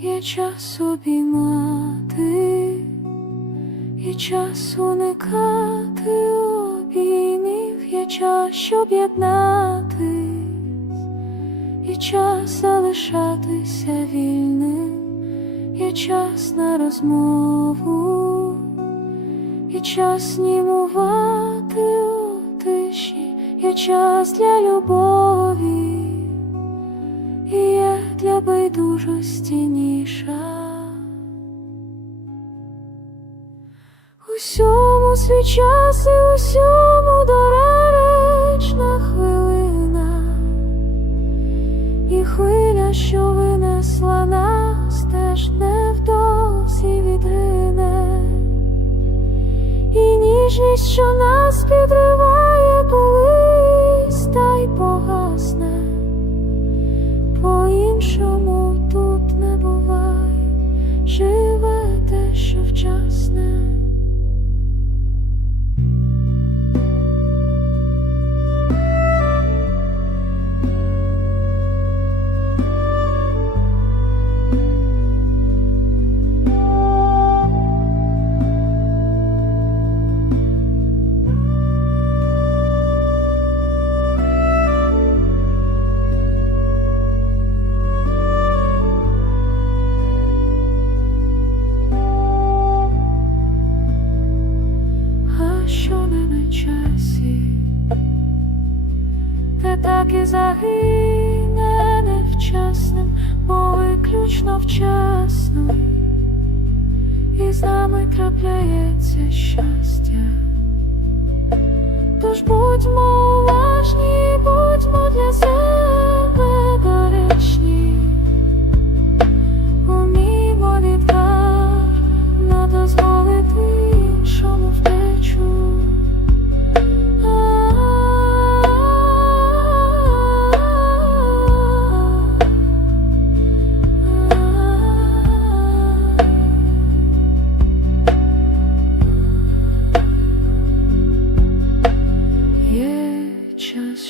є час обіймати, і час уникати обіймів, є час, щоб єднатись, і час залишатися вільним, є час на розмову, і час снімувати у тиші, є час для любові, для байдужості ніша. Усьому свій час і усьому доречна хвилина, і хвиля, що винесла нас, теж невдовзі відрине, і ніжність, що нас підриває колись, та й погасне, по-іншому те, що так і загине невчасним, бо виключно вчасно, і з нами трапляється щастя. Тож будьмо уважні, будьмо для себе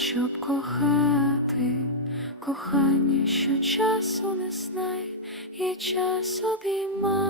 щоб кохати, кохання, що часу не знає, і час обіймати.